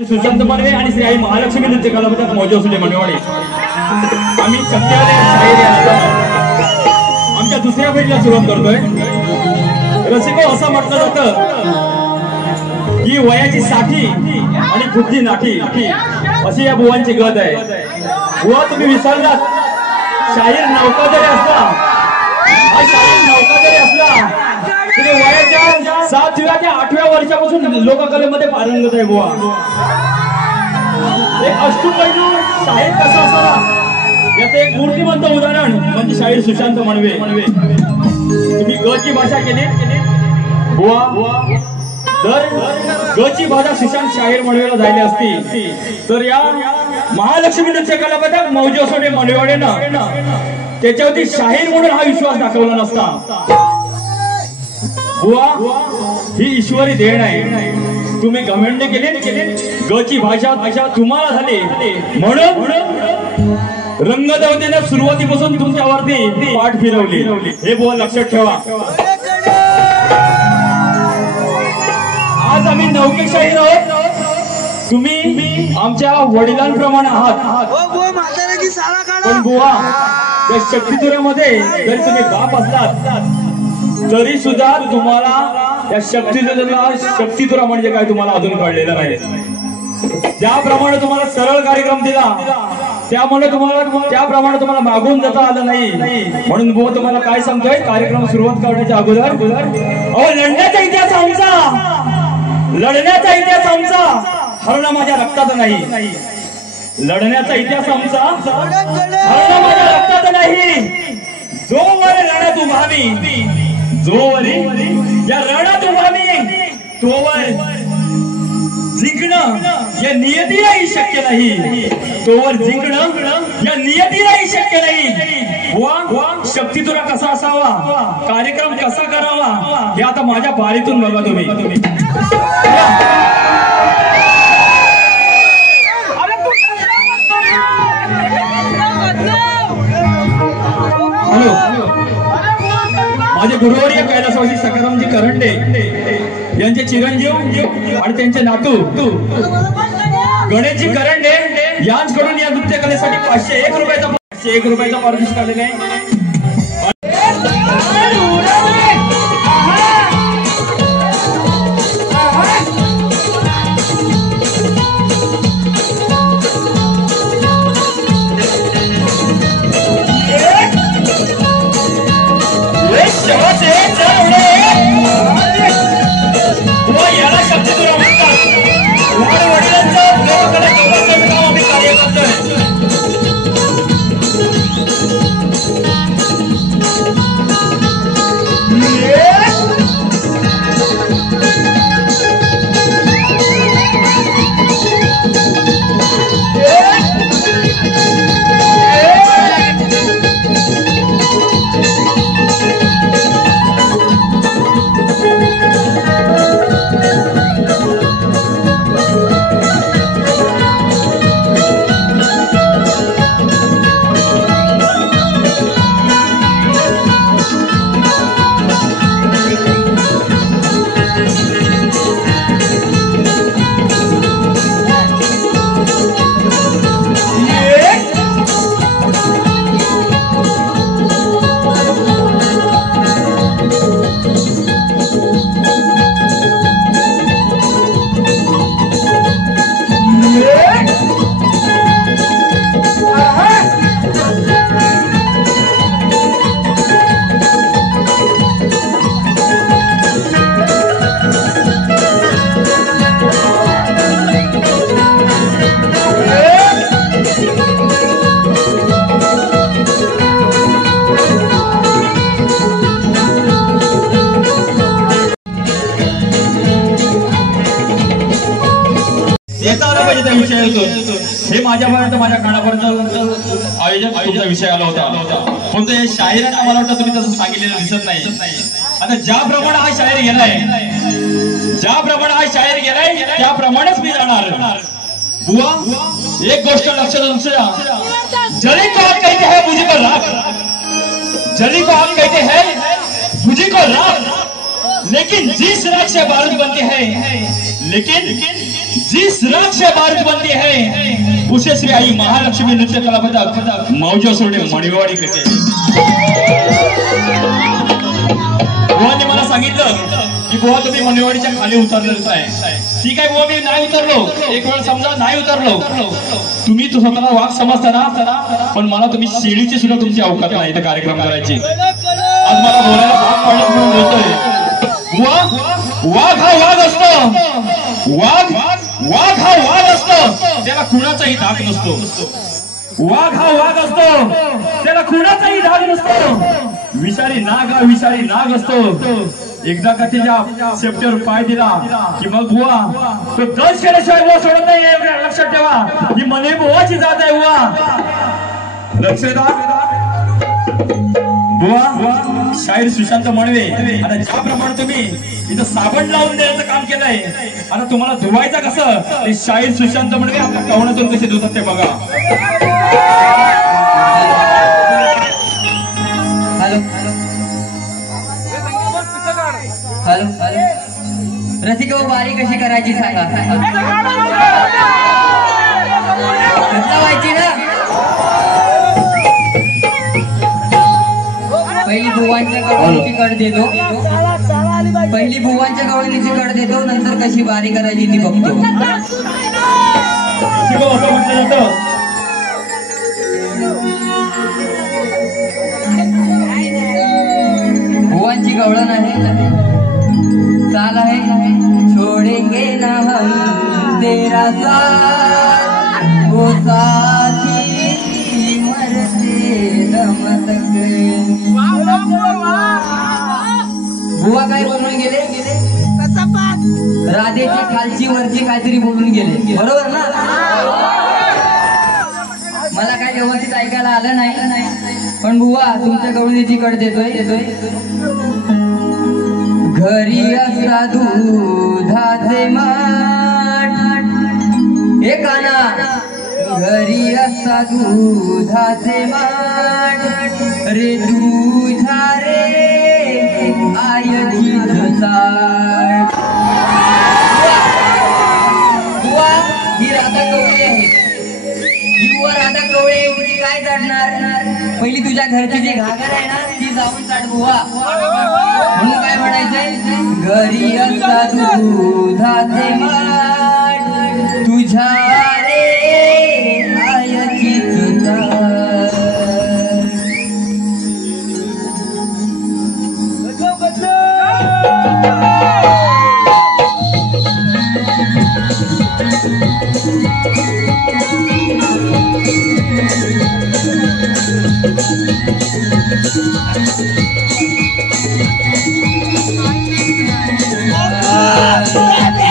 सुशांत मानवे आणि श्री आई महालक्ष्मी नृत्य कलापथक मौजोसुले मनवाडे आम्ही शक्याने शाहीर आमच्या दुसऱ्या फेरीला सुरुवात करतोय। रसिको असं म्हटलं जातं की वयाची साठी आणि बुद्धी नाठी अशी या बुवांची गत आहे। बुवा तुम्ही विसरलात शाहीर नौका जरी असला हा शाहीर नौका जरी असला तरी वयाच्या 7व्या ते 8व्या वर्षापासून लोककलेमध्ये पारंगत आहे बुवा। एक अष्टपैलू शाहीर कसा असावा याचं एक मूर्तिमंत उदाहरण म्हणजे शाहीर सुशांत मानवे। तुम्ही गची भाषा केली बुवा, जर गची भाषा सुशांत शाहीर मानवेला झाली असती तर या महालक्ष्मी नृत्य कलापथक मौजोसुले मनवाडेनं त्याच्यावरती शाहीर म्हणून हा विश्वास दाखवला नसता। बुवा ही ईश्वरी देण आहे। तुम्ही घमंड केले गची भाषा तुम्हाला झाली म्हणून रंगदेवतेने सुरुवातीपासून तुमच्यावरती पाठ फिरवली। हे बुवा लक्षात ठेवा। आज आम्ही नौके शाहीर आहोत, तुम्ही आमच्या वडिलांप्रमाणे आहात। पण बुवा या शक्तिधुरामध्ये जरी तुम्ही बाप असलात तरी सुद्धा तुम्हाला या शक्तिधुरा म्हणजे काय तुम्हाला अजून कळलेलं नाही। ज्याप्रमाणे तुम्हाला सरळ कार्यक्रम दिला त्याप्रमाणे तुम्हाला मागून जाता आलं नाही। म्हणून बुवा तुम्हाला काय सांगतोय, कार्यक्रम सुरुवात करण्याच्या अगोदर अहो लढण्याचा इतिहास आमचा, लढण्याचा इतिहास आमचा, हरणं माझ्या रक्तात नाही। लढण्याचा इतिहास आमचा, हरणं माझ्या रक्तात नाही। जोवर लढत उभामी, जोवर या रणात उभामी तोवर जिंकणं या नियतीलाही शक्य नाही, तोवर जिंकणं या नियतीलाही शक्य नाही। वा शक्तिधुरा कसा असावा, कार्यक्रम कसा करावा हे आता माझ्या बारीतून बघा तुम्ही। माझे गुरुवर्य कैलासवासी सखारामजी करंडे यांचे चिरंजीव आणि त्यांचे नातू गणेशजी करंडे यांच्याकडून या नृत्य कलेसाठी 501 रुपयाचा पारितोषिक काढलेला आहे। हे माझ्यापर्यंत माझ्या कानापर्यंत आयोजक तुमचा विषय आला होता, पण ते शाहिरांना मला वाटतं तुम्ही तसं सांगितलेलं दिसत नाही। आता ज्याप्रमाणे हा शाहीर गेलाय त्याप्रमाणेच मी जाणार। बुवा एक गोष्ट लक्षात असू, जली को आग कहते हैं मुझे को राख, जली को आग कहते हैं मुझे को राख। लेकिन जिस राग से बारूद बनती है, लेकिन जिस राग से बारूद बनती है उसे श्री आई महालक्ष्मी नृत्य कला पथक मौजो सोडे मणिवाडी करते. बुवाने मला सांगितलं की बुवा तुम्ही मणिवाडीच्या खाली उतरलेच आहे. ठीक आहे बुवा, मी नाही उतरलो, एक वेळ समजा नाही उतरलो, तुम्ही तो स्वतःला वाघ समजता ना, पण मला तुम्ही शेळीची सुद्धा तुमची अवकात नाही इथे कार्यक्रम करायची. आज मला बोलायला भाग पडलं म्हणून बोलतोय. वाघ हा वाघ असतो, वाघ हा वाघ असतो, त्याला कुणाचाही धाक नसतो. वाघ हा वाघ असतो, त्याला कुणाचाही धाक नसतो. विषारी नाग हा विषारी नाग असतो. एकदा का त्याच्या सेफ्टीवर पाय दिला की मग बुवा तो दश केल्याशिवाय बुवा सोडत नाही. लक्षात ठेवा, ही मने बुवाची जात आहे. बुवा लक्षात बुवा शाहीर सुशांत मळवे. आता ज्याप्रमाणे तुम्ही इथं साबण लावून देण्याचं काम केलंय, आता तुम्हाला धुवायचं कसं ते शाहीर सुशांत मळवे आपल्या कवनातून कसे धुतात ते बघा. हॅलो हॅलो, रसिक बारी कशी करायची सांगा. व्हायची ना, पहिली बुवांच्या गवळणीची कड देतो, पहिली बुवांच्या गवळणीची कड देतो, नंतर कशी बारी करायची ती बघतो. असं म्हटलं जातं. बुवांची गवळण आहे, चाल है छोड़ेंगे ना हम तेरा साथ, वो साथी मरते दम तक. बुवा काय बोलून गेले, राधेची खालची वरची काहीतरी बोलून गेले, बरोबर ना. मला काय व्यवस्थित ऐकायला आलं नाही, पण बुवा तुमच्या गवळणीची कड देतोय. घरी असता दुधाचे माठ, हे काना, घरी असता दुधाचे माठ, रे तुझ्या रे आईची चाट. बुवा ही राधा कवळी आहे, ही बुवा राधा कवळी आहे, तुझी काय चाटणार. पहिली तुझ्या घरची जी घागर आहे ना ती जाऊन चाट बुवा. म्हणून काय म्हणायचंय, घरी असता दुधाचे माठ, तुझ्या रे आईची चाट.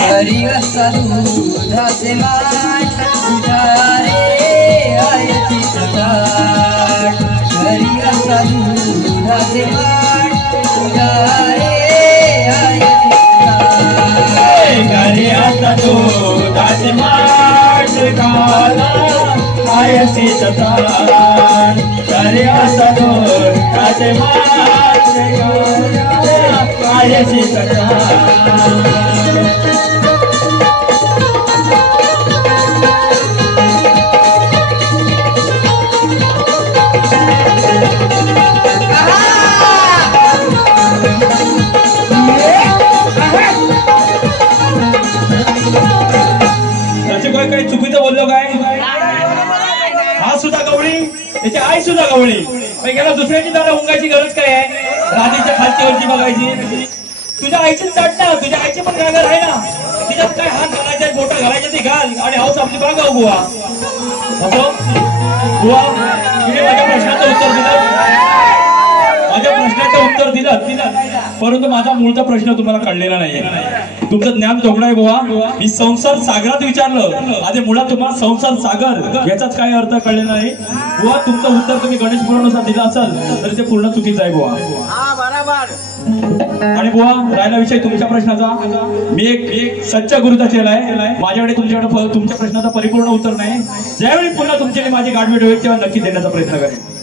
घरी असता दुधाचे माठ, तुझ्या रे आईची चाट. घरी असता दुधाचे माठ, तुझ्या रे आईची चाट. घरी असता दुधाचे माठ, खाला आईची चाट. घरी असता दुधाचे माठ, खाला आईची चाट. काही चुकीचं बोललो काय. हा सुद्धा गवळी, त्याची आई सुद्धा गवळी. याला दुसऱ्याची दादा हुंगायची गरज काय आहे. राधेच्या खालची वरची बघायची. तुझ्या आईची चाट ना, तुझ्या आईची पण गागर आहे ना, तिच्यात काय हात घालायचे बोट घालायचे ते घाल आणि हाऊस आपली बागाव बुवा. असो बुवा, तिने माझ्या प्रश्नाचं उत्तर दिलं, माझ्या प्रश्नाचं उत्तर दिलं, परंतु माझा मूळचा प्रश्न तुम्हाला कळलेला नाहीये. तुमचं ज्ञान तोकडं आहे बुवा. मी संसार सागरात विचारलं, आधी मुळात तुम्हाला संसार सागर याचाच काय अर्थ कळलेला नाही बुवा. तुमचं उत्तर तुम्ही गणेश पुराणानुसार दिलं असाल तर ते पूर्ण चुकीचं आहे बुवा. आणि बुवा राहिला विषय तुमच्या प्रश्नाचा, मी एक सच्चा गुरुचा चेला आहे. माझ्याकडे तुमच्याकडे तुमच्या प्रश्नाचं परिपूर्ण उत्तर नाही. ज्यावेळी पुन्हा तुमच्याकडे माझी गाठभेट होईल तेव्हा नक्की देण्याचा प्रयत्न करेन.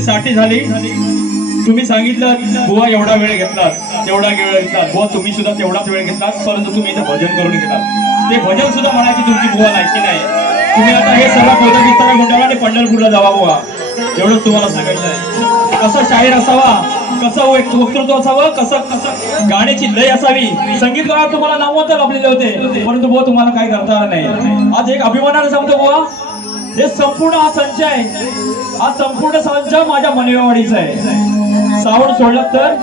तुमची साठी झाली. तुम्ही सांगितलं बुवा एवढा वेळ घेतलात, तेवढा वेळ घेतलात. बुवा तुम्ही सुद्धा तेवढाच वेळ घेतलात, परंतु तुम्ही इथं भजन करून गेलात. ते भजन सुद्धा म्हणायची तुमची बुवा लायकी नाही. तुम्ही आता हे सगळा पोता बिस्तारा गुंडाळा आणि पंढरपूरला जावा बुवा, एवढंच तुम्हाला सांगायचं आहे. कसं शाहीर असावा, कसं वक्तृत्व असावं, कसं गाण्याची लय असावी. संगीतकार तुम्हाला नामवंत लाभलेले होते, परंतु बुवा तुम्हाला काय करता आलं नाही. आज एक अभिमानाने सांगतो बुवा, हे संपूर्ण हा संच आहे, हा संपूर्ण संच माझ्या मनेवाडीचा आहे. सावड सोडला तर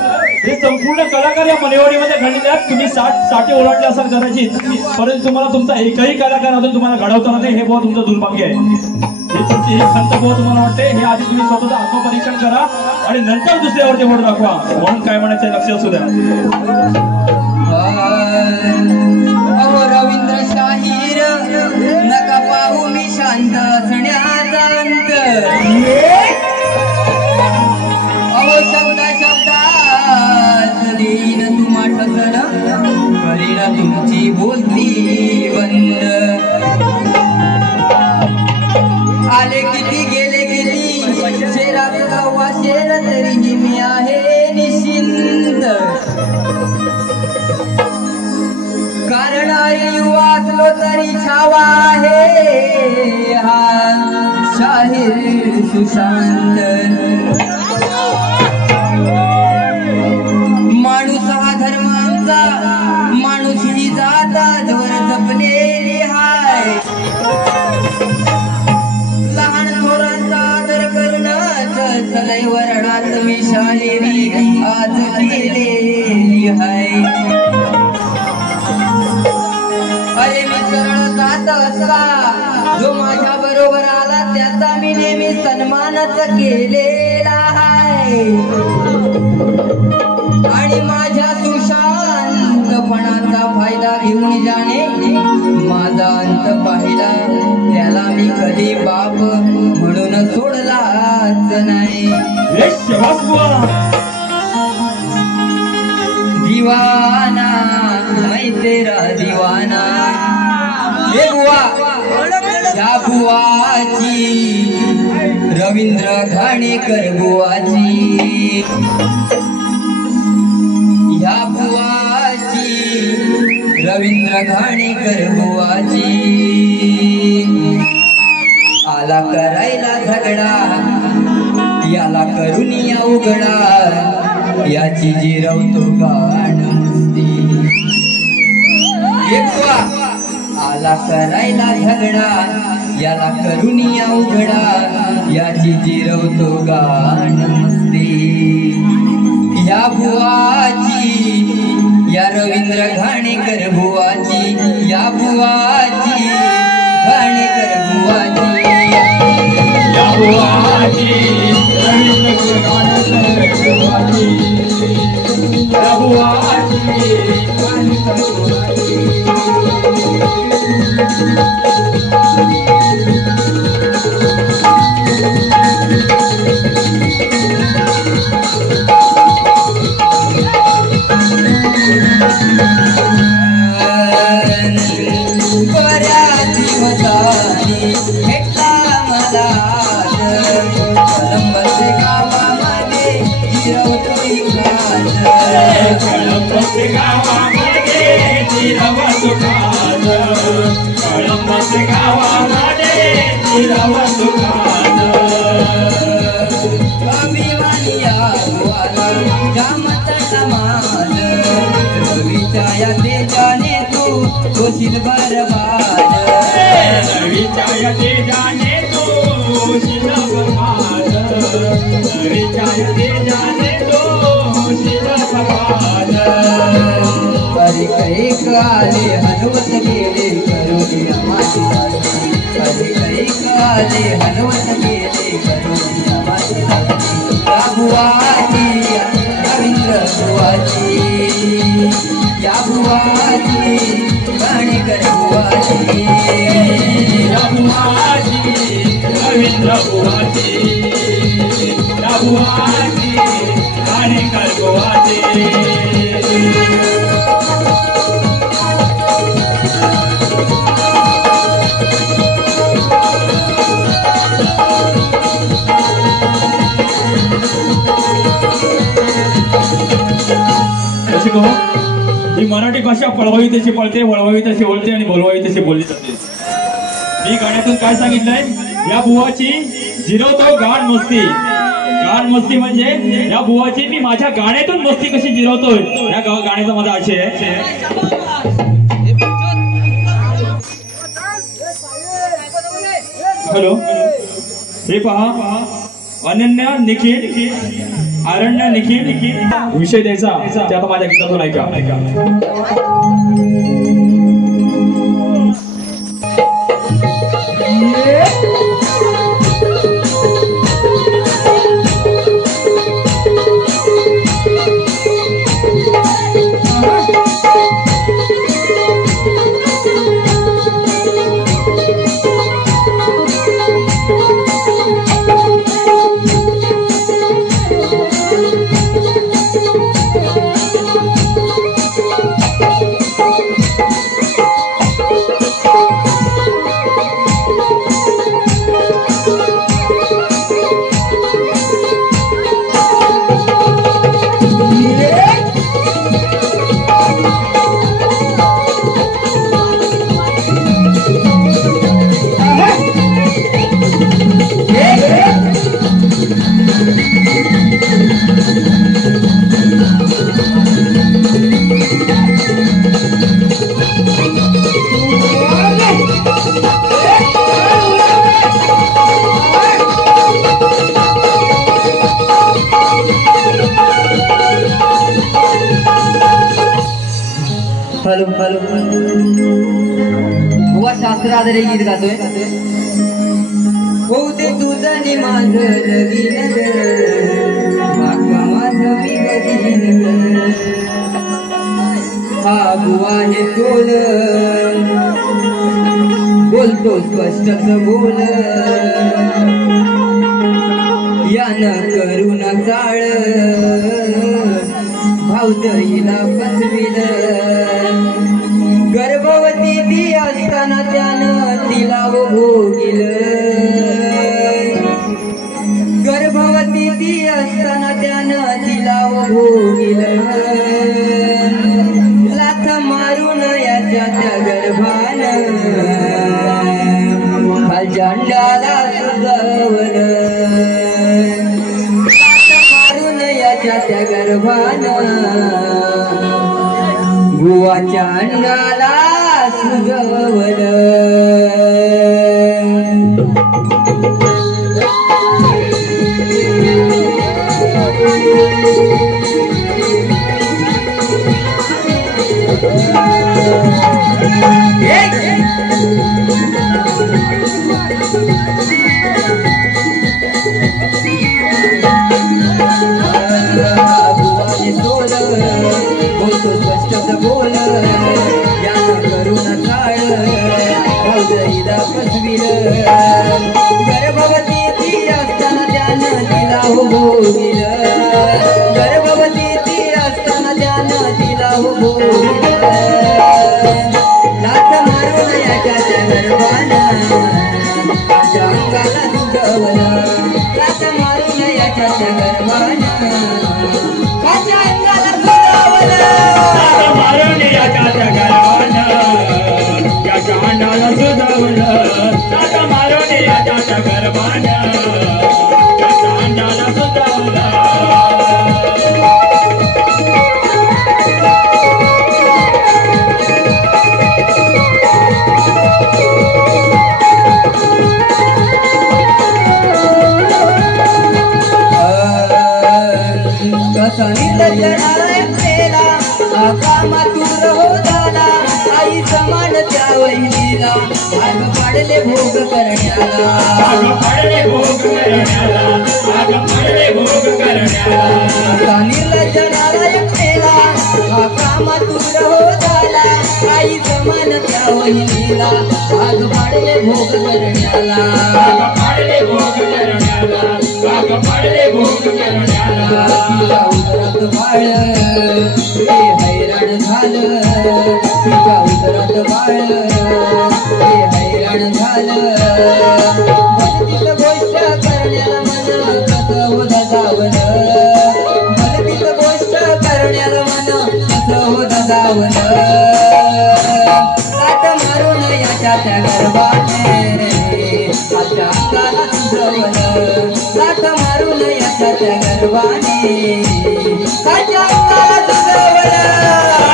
हे संपूर्ण कलाकार या मनेवाडीमध्ये घडलेले आहेत. तुम्ही साठी ओलांडले असाल कदाचित, परंतु तुम्हाला तुमचा एकही कलाकार अजून तुम्हाला घडवता नाही. हे बुवा तुमचं दुर्भाग्य आहे. हे तुमची एक खंत बुवा तुम्हाला वाटते. हे आधी तुम्ही स्वतःचं आत्मपरीक्षण करा आणि नंतर दुसऱ्यावरती बोट दाखवा. म्हणून काय म्हणायचं लक्ष असू द्या. रवींद्र शाहीर नका पाहू मी शांत असण्याचा अंत. अहो शब्दात देईन तुम्हा ठसन, करीन तुमची बोलती बंद. आले किती गेले किती, शेरात सव्वा शेर तरीही मी आहे निश्चिंत. कारण वाचलो तरी छावा आहे हा शाहीर सुशांत. माणूस हा धर्म आमचा, माणूस ही जात आजवर जपलेली हाय. लहान थोरांचा आदर करणं चलय वर्णात मी शाहिरी आज केलेली हाय. अरे मी सरळ जात असला, जो माझ्या बरोबर आला त्याचा मी नेहमी सन्मानच केलेला आहे. आणि माझ्या सुशांतपणाचा फायदा घेऊन जाणे, माझा अंत पाहिला त्याला मी कधी बाप म्हणून सोडलाच नाही. दीवाना मैं तेरा दीवाना. हे बुवा, या बुवाची रवींद्र घाणेकर बुवाची, या बुवाची रवींद्र घाणेकर बुवाची. आला करायला झगडा, याला करून या उघडा, याची जिरवतो गाण मस्ती. आला करायला झगडा, याला करून या उघडा, याची जिरवतो गाण मस्ती. या बुवाची, या रवींद्र घाणेकर बुवाची, या बुवाची घाणेकर बुवाची, या बुवाची रवींद्र घाणेकर बुवाची, या बुवाची घाणेकर बुवाची. रवीच्या तेजाने तू होशील बरबाद, रवीच्या तेजाने तू होशील बरबाद, रवीच्या तेजाने तू होशील बरबाद. अरे कैक आले हलवत गेले करुणी माझी साथी, अरे कैक आले हलवत गेले करुणी माझी साथी. या बुवाची रवींद्र बुवाची, या बुवाची घाणेकर बुवाची, या बुवाची रवींद्र बुवाची, या बुवाची घाणेकर बुवाची. रसिको, ही मराठी भाषा पळवावी तशी पळते, वळवावी तशी वळते आणि बोलवावी तशी बोलली जाते. मी गाण्यातून काय सांगितलंय, या बुवाची जिरवतो गाण मस्ती. गाण मस्ती म्हणजे या बुवाची मी माझ्या गाण्यातून मस्ती कशी जिरवतोय, या गाण्याचा माझा आशय आहे. हॅलो, हे पहा, अनन्या निखिल, आरण्य निखिल विषय द्यायचा ते आता माझ्या गीतातून ऐका. बुवा शास्त्र आधारे गीत गातोय. हो ते तुझं नि माझं लगीन माझं मी हा बुवा हे सोल बोलतो स्पष्टच बोल यानं करून चाळ भावजईला फसविल. गर्भवती ती असताना त्यानं तिला भोगिल. गर्भवती ती असताना त्यानं तिला भोगिल. लाथ मारून याच्या त्या गर्भान खालच्या अंडाला सुजवल. लाथ मारून याच्या त्या गर्भान बुवाच्या अंगाला सुजवल. बुवाने सोल बोलतो स्पष्ट बोल यानं करून चाळ भावजईला फसविल. गर्भवती ती असताना त्यानं तिला भोगिल. गर्भवती ती असताना त्यानं तिला भोगिल. लाथ मारून याच्या त्या गर्भानं माझ्या अंगाला सुजवल. लाथ मारून याच्या त्या गर्भानं माझ्या अंगाला सुजवल. मारून याच्या त्या गर्भानं याच्या अंडाला सुजवल. मारून याच्या त्या गर्भानं याच्या अंडाला सुजवल. कामातूर हो झाला आई समान त्या वहिनीला भाग पाडले भोग करण्याला. भाग पाडले भोग करण्याला. भाग पाडले भोग करण्याला. निर्लज्जनाला एकटेला हा कामातूर हो झाला आई समान त्या वहिनीला भाग पाडले भोग करण्याला. भाग पाडले भोग करण्याला. भाग पाडले भोग करण्याला. तिच्या उदरात बाळ हे हैराण झालं. तिच्या उदरात बाळ हे हैराण झालं. भलतीच गोष्ट करण्याला मन कसं होत जावलं. भलतीच गोष्ट करण्याला मन सुगावलं लाट मारून याच्या त्या गर्भाने माझ्या अंगाला सुगवलं लाट मारून याच्या त्या गर्भाने माझ्या अंगाला सुगवलं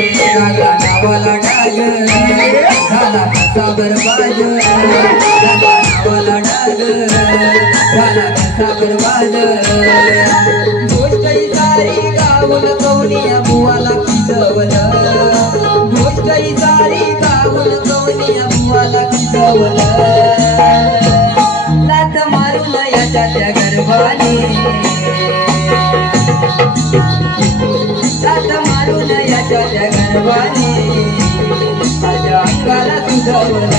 नावाला डाग झाला कसा बरबाद नावाला डाग झाला कसा बरबाद गोष्ट ही सारी गावून कवनिया बुवाला किसवलं गोष्ट ही सारी गावून कवनिया बुवाला किसवलं लाथ मारून याच्या त्या गर्भाने लाथ मारून याच्या त्या गर्भाने माझ्या अंगाला सुगवलं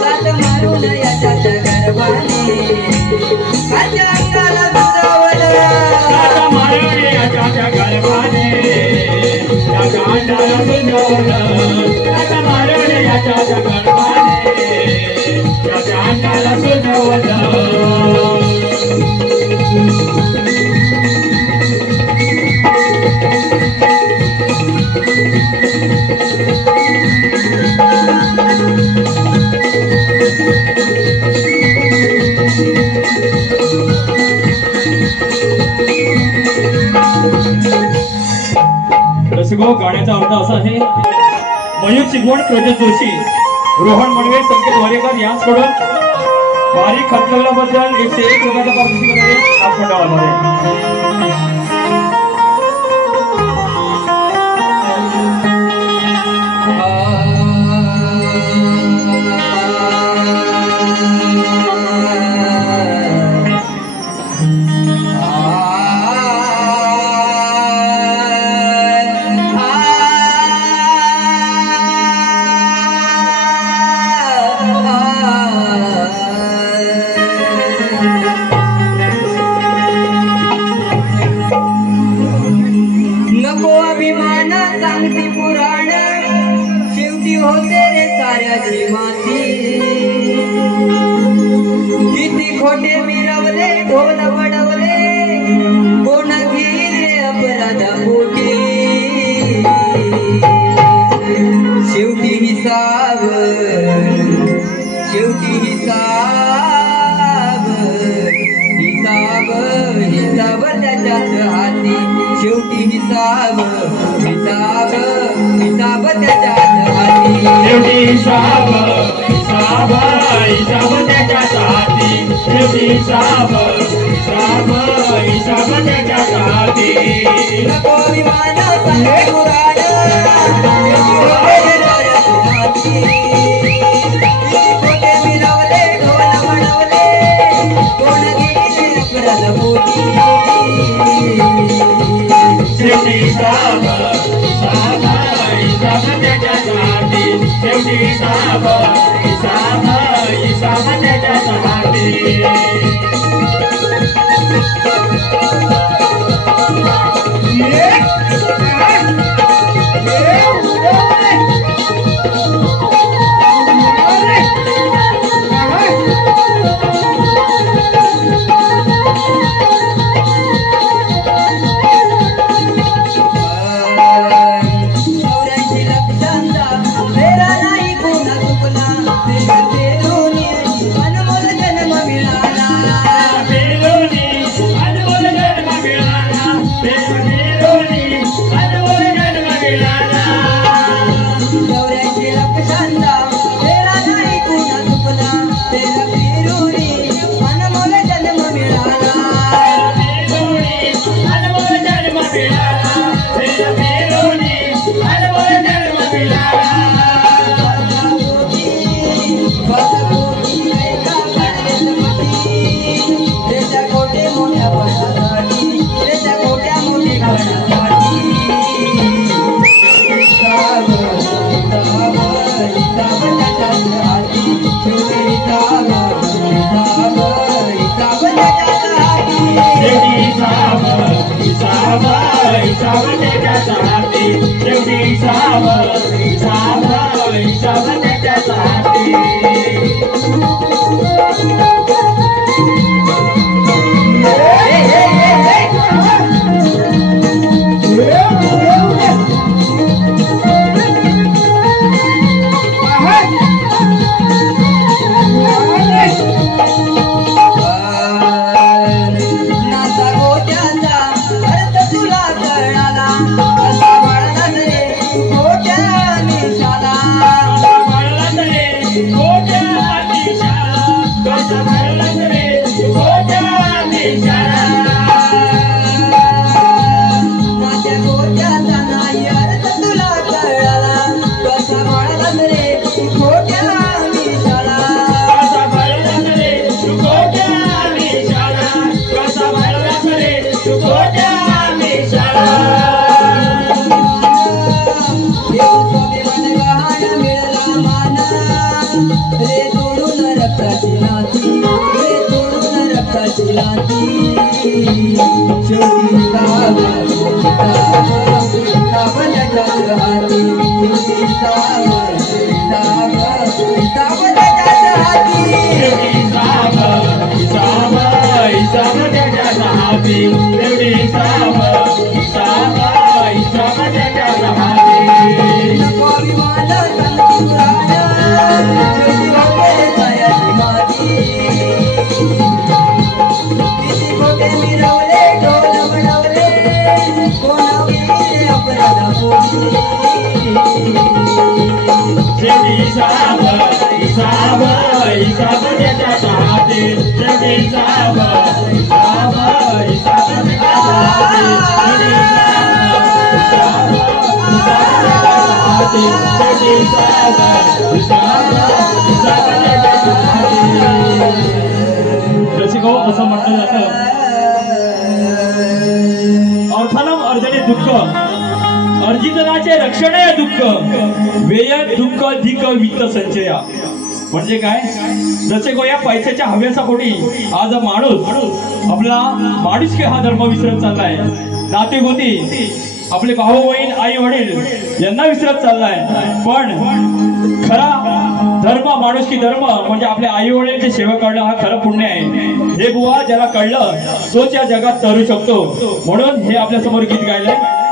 लाथ मारून याच्या त्या गर्भाने माझ्या अंगाला सुगवलं लाथ मारून याच्या त्या गर्भाने याच्या अंगाला सुगवलं लाथ मारून याच्या त्या गर्भाने याच्या अंगाला सुगवलं गाण्याचा अर्थ असा आहे मयूर चिगवण प्रदेश जोशी रोहन मडवे संकेत वरेकर यांच्याकडून बारीक खतरल्याबद्दल 101 रुपयाचा पारितोषिक आहे आपल्या किती खोटे मिरवले ढोल बडवले कोण घेले अपराध पोटी शेवटी हिसाब त्याच्याच हाती शेवटी हिसाब त्याच्याच हाती शेवटी हिसाब त्याच्याच हाती शेवटी हिसाब त्याच्याच हाती नको विमान सांगे पुराण खोटे मिरवले ढोल म्हणवले कोण गेले अपराध पोटी शेवटी हिसाब त्याच्याच हाती शेवटी हिसाब त्याच्याच हाती अनमोल जन्म मिळाला शेवटी साव त्याच्या हाती शेवटी साव त्याच्या हाती रसिको असं म्हटलं जातं अर्थानम अर्धने दुःख अर्जितनाचे रक्षण आहे दुःख वेय दुःख अधिक वित्त संचया म्हणजे काय जसे को या पैशाच्या हव्यासापोटी आज माणूस आपला माणुसकी हा धर्म विसरत चाललाय नातेगोती आपले भाऊ बहीण आई वडील यांना विसरत चाललाय पण खरा धर्म माणुसकी धर्म म्हणजे आपल्या आई वडिलांची सेवा करणं हा खरं पुण्य आहे हे बुवा ज्याला कळलं तोच या जगात तरू शकतो म्हणून हे आपल्या समोर गीत गायलंय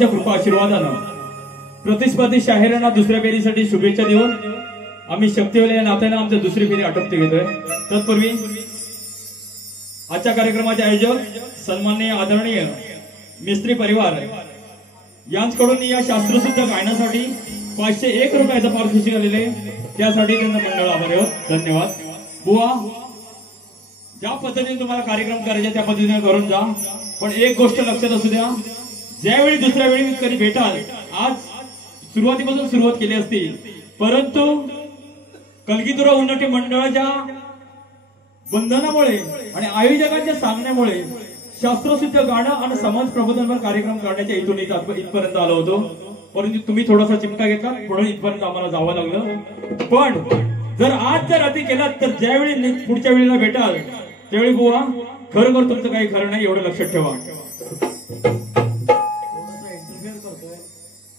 सर्वांच्या कृपा आशीर्वादानं प्रतिस्पर्धी शाहिरांना दुसऱ्या फेरीसाठी शुभेच्छा देऊन आम्ही शक्तीवाले या नात्यानं आमच्या दुसरी फेरी आटोपते घेतोय. तत्पूर्वी आजच्या कार्यक्रमाचे आयोजक सन्माननीय आदरणीय मिस्त्री परिवार यांच्याकडून या शास्त्रशुद्ध गायनासाठी 501 रुपयाचं पारितोषिक आलेले, त्यासाठी त्यांचा मंडळ आभारी आहोत. धन्यवाद. बुवा, ज्या पद्धतीने तुम्हाला कार्यक्रम करायचे त्या पद्धतीने करून जा, पण एक गोष्ट लक्षात असू द्या, ज्यावेळी दुसऱ्या वेळी कधी भेटाल, आज सुरुवातीपासून सुरुवात केली असती, परंतु कलगीतुरा उन्नती मंडळाच्या बंधनामुळे आणि आयोजकांच्या सांगण्यामुळे शास्त्रशुद्ध गाणं आणि समाज प्रबोधनवर कार्यक्रम करण्याच्या इथून इथपर्यंत आलो होतो. परंतु तुम्ही थोडासा चिमटा घेतला म्हणून इथपर्यंत आम्हाला जावं लागलं. पण जर आज जर रात्री केलात तर ज्यावेळी पुढच्या वेळेला भेटाल त्यावेळी बुवा खरोखर तुमचं काही खरं नाही, एवढं लक्षात ठेवा.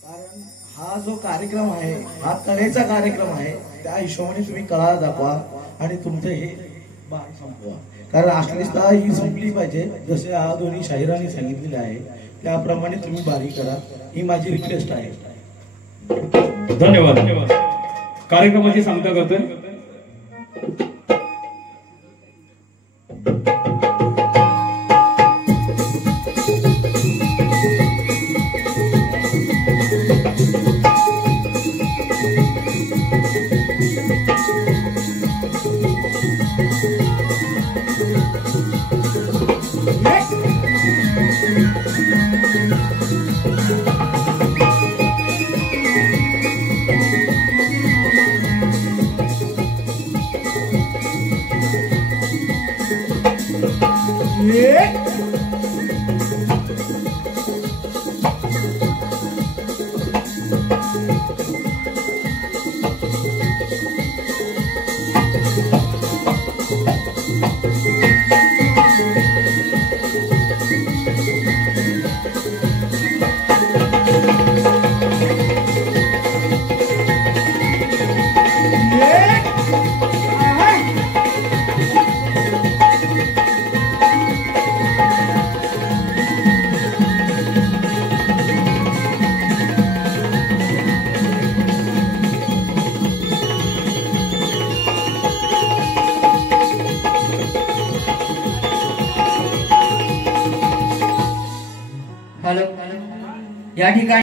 कारण हा जो कार्यक्रम आहे हा कलेचा कार्यक्रम आहे, त्या हिशोबाने तुम्ही कला दाखवा आणि तुमचं हे बाळ संपवा. कारण अश्लीलता ही संपली पाहिजे, जसे हा दोन्ही शाहिरांनी सांगितलेले आहे त्याप्रमाणे तुम्ही बारी करा, ही माझी रिक्वेस्ट आहे. धन्यवाद. कार्यक्रमाची सांगता करतोय. हॅलो, या ठिकाणी